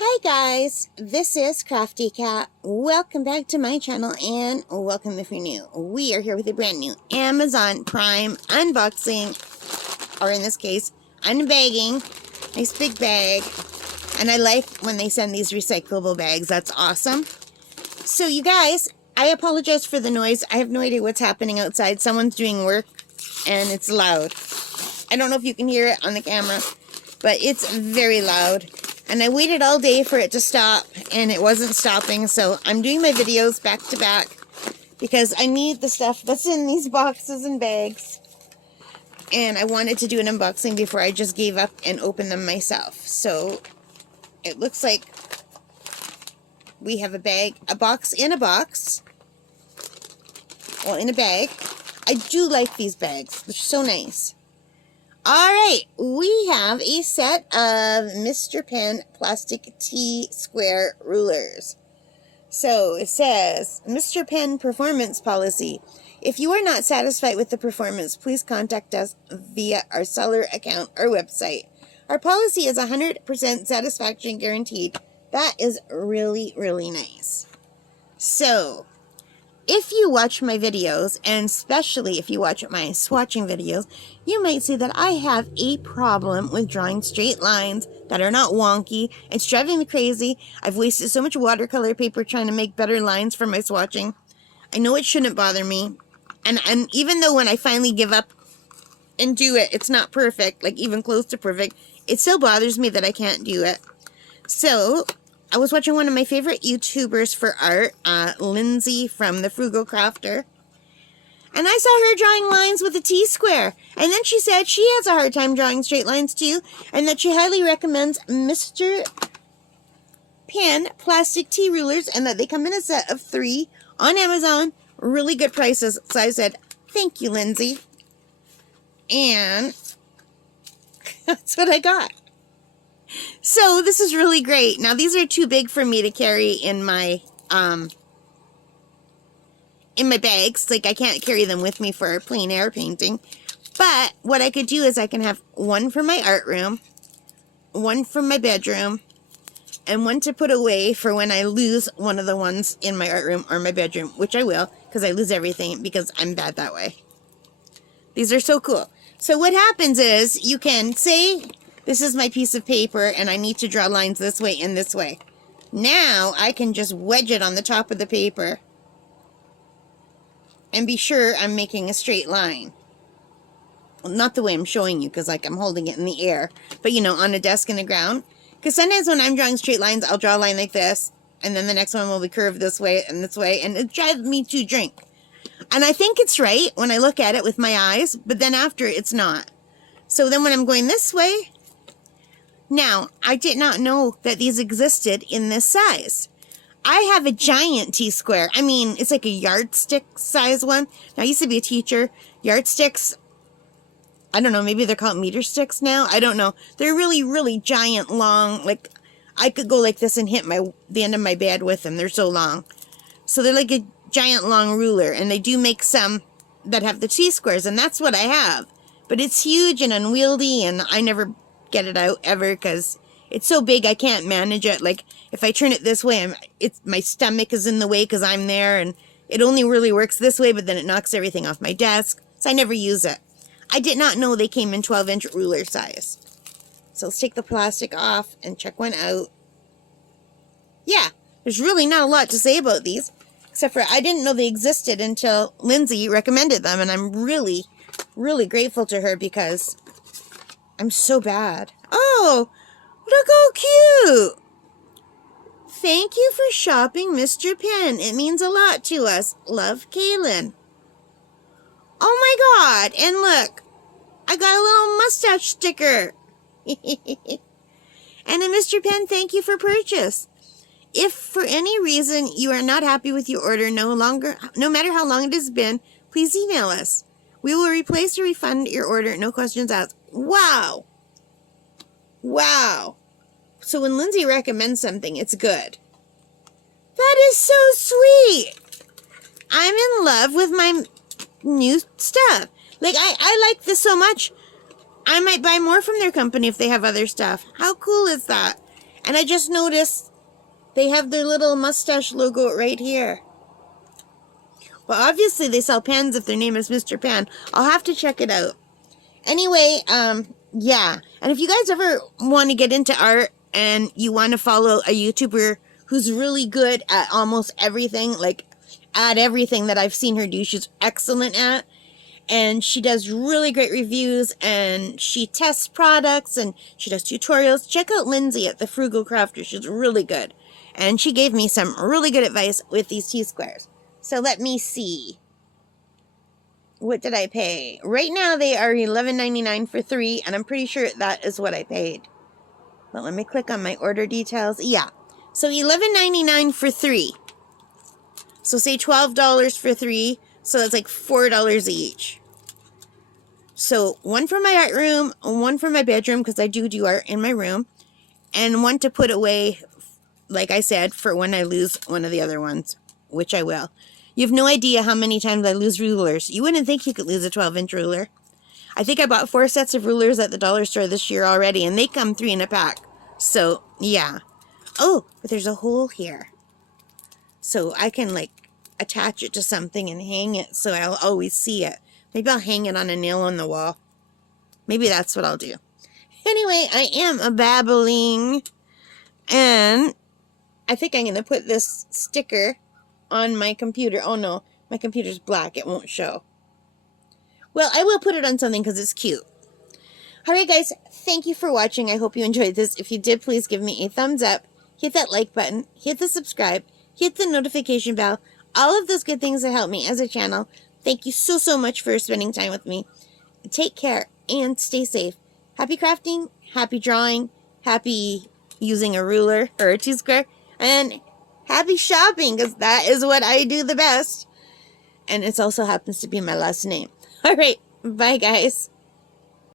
Hi guys, this is Crafty Cat. Welcome back to my channel and welcome if you're new. We are here with a brand new Amazon Prime unboxing, or in this case, unbagging. Nice big bag. And I like when they send these recyclable bags. That's awesome. So you guys, I apologize for the noise. I have no idea what's happening outside. Someone's doing work and it's loud. I don't know if you can hear it on the camera, but it's very loud. And I waited all day for it to stop, and it wasn't stopping, so I'm doing my videos back to back because I need the stuff that's in these boxes and bags. And I wanted to do an unboxing before I just gave up and opened them myself. So it looks like we have a box in a box. Well, in a bag. I do like these bags. They're so nice. Alright, we have a set of Mr. Pen plastic T-square rulers. So it says, Mr. Pen performance policy. If you are not satisfied with the performance, please contact us via our seller account or website. Our policy is 100% satisfaction guaranteed. That is really, really nice. So, if you watch my videos, and especially if you watch my swatching videos, you might see that I have a problem with drawing straight lines that are not wonky. It's driving me crazy. I've wasted so much watercolor paper trying to make better lines for my swatching. I know it shouldn't bother me. And even though when I finally give up and do it, it's not perfect, like even close to perfect, it still bothers me that I can't do it. So I was watching one of my favorite YouTubers for art, Lindsay from The Frugal Crafter. And I saw her drawing lines with a T-square. And then she said she has a hard time drawing straight lines too. And that she highly recommends Mr. Pen plastic T-rulers. And that they come in a set of 3 on Amazon. Really good prices. So I said, thank you, Lindsay. And that's what I got. So this is really great. Now these are too big for me to carry in my bags. Like I can't carry them with me for plein air painting. But what I could do is I can have one for my art room, one for my bedroom, and one to put away for when I lose one of the ones in my art room or my bedroom, which I will because I lose everything because I'm bad that way. These are so cool. So what happens is you can say, this is my piece of paper, and I need to draw lines this way and this way. Now, I can just wedge it on the top of the paper and be sure I'm making a straight line. Well, not the way I'm showing you, because like I'm holding it in the air, but you know, on a desk in the ground. Because sometimes when I'm drawing straight lines, I'll draw a line like this, and then the next one will be curved this way, and it drives me to drink. And I think it's right when I look at it with my eyes, but then after, it's not. So then when I'm going this way, now, I did not know that these existed in this size. I have a giant T-square. I mean, it's like a yardstick size one. Now, I used to be a teacher. Yardsticks, I don't know, maybe they're called meter sticks now. I don't know. They're really, really giant, long. Like, I could go like this and hit the end of my bed with them. They're so long. So they're like a giant, long ruler. And they do make some that have the T-squares, and that's what I have. But it's huge and unwieldy, and I never get it out ever because it's so big I can't manage it. Like if I turn it this way, my stomach is in the way because I'm there, and it only really works this way, but then it knocks everything off my desk, so I never use it. I did not know they came in 12-inch ruler size. So let's take the plastic off and check one out. Yeah, there's really not a lot to say about these, except for I didn't know they existed until Lindsay recommended them, and I'm really, really grateful to her because I'm so bad. Oh, look how cute. Thank you for shopping, Mr. Pen. It means a lot to us. Love, Kaylin. Oh my God. And look, I got a little mustache sticker. And then Mr. Pen, thank you for purchase. If for any reason you are not happy with your order no matter how long it has been, please email us. We will replace or refund your order, no questions asked. Wow. Wow. So when Lindsay recommends something, it's good. That is so sweet. I'm in love with my new stuff. Like, I like this so much, I might buy more from their company if they have other stuff. How cool is that? And I just noticed they have their little mustache logo right here. Well, obviously they sell pens if their name is Mr. Pan. I'll have to check it out. Anyway, yeah. And if you guys ever want to get into art and you want to follow a YouTuber who's really good at almost everything, like at everything that I've seen her do, she's excellent at. And she does really great reviews, and she tests products, and she does tutorials. Check out Lindsay at The Frugal Crafter. She's really good. And she gave me some really good advice with these T-squares. So let me see. What did I pay? Right now they are $11.99 for 3, and I'm pretty sure that is what I paid. But let me click on my order details. Yeah. So $11.99 for 3. So say $12 for 3. So that's like $4 each. So one for my art room, one for my bedroom, because I do art in my room, and one to put away, like I said, for when I lose one of the other ones, which I will. You have no idea how many times I lose rulers. You wouldn't think you could lose a 12-inch ruler. I think I bought 4 sets of rulers at the dollar store this year already, and they come 3 in a pack. So, yeah. Oh, but there's a hole here. So I can, like, attach it to something and hang it so I'll always see it. Maybe I'll hang it on a nail on the wall. Maybe that's what I'll do. Anyway, I am a babbling. And I think I'm going to put this sticker on my computer. Oh no, my computer's black. It won't show. Well, I will put it on something because it's cute. Alright guys, thank you for watching. I hope you enjoyed this. If you did, please give me a thumbs up. Hit that like button. Hit the subscribe. Hit the notification bell. All of those good things that help me as a channel. Thank you so much for spending time with me. Take care and stay safe. Happy crafting, happy drawing, happy using a ruler or a T-square, and happy shopping, because that is what I do the best. And it also happens to be my last name. All right, bye guys.